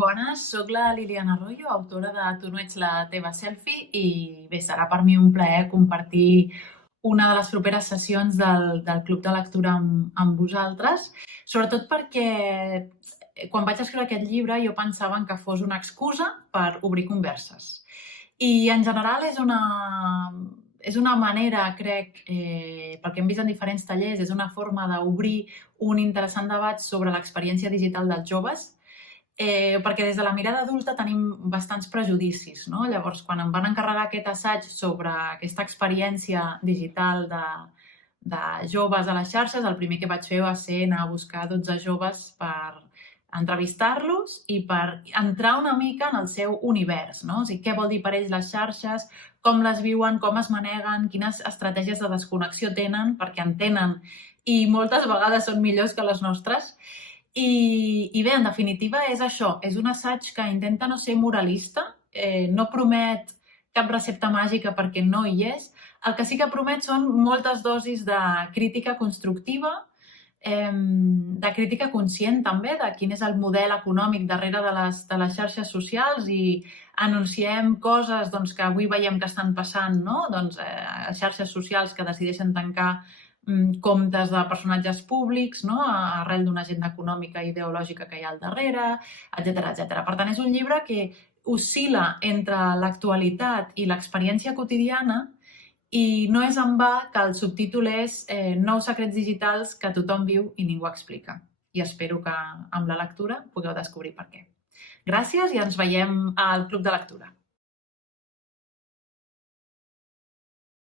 Bones, soc la Liliana Arroyo, autora de Tu no ets la teva selfie i bé, serà per mi un plaer compartir una de les properes sessions del Club de Lectura amb vosaltres, sobretot perquè quan vaig escriure aquest llibre jo pensava que fos una excusa per obrir converses. I en general és una manera, crec, perquè hem vist en diferents tallers, és una forma d'obrir un interessant debat sobre l'experiència digital dels joves, perquè des de la mirada adulta tenim bastants prejudicis, no? Llavors, quan em van encarregar aquest assaig sobre aquesta experiència digital de joves a les xarxes, el primer que vaig fer va ser anar a buscar 12 joves per entrevistar-los i per entrar una mica en el seu univers, no? O sigui, què vol dir per ells les xarxes, com les viuen, com es maneguen, quines estratègies de desconnexió tenen, perquè en tenen i moltes vegades són millors que les nostres. I bé, en definitiva, és això. És un assaig que intenta no ser moralista, no promet cap recepta màgica perquè no hi és. El que sí que promet són moltes dosis de crítica constructiva, de crítica conscient també, de quin és el model econòmic darrere de les xarxes socials i anunciem coses que avui veiem que estan passant, no? Xarxes socials que decideixen tancar comptes de personatges públics, no? Arrel d'una agenda econòmica i ideològica que hi ha al darrere, etc. Per tant, és un llibre que oscil·la entre l'actualitat i l'experiència quotidiana i no és en va que el subtítol és Nous secrets digitals que tothom viu i ningú explica. I espero que amb la lectura pugueu descobrir per què. Gràcies i ens veiem al Club de Lectura.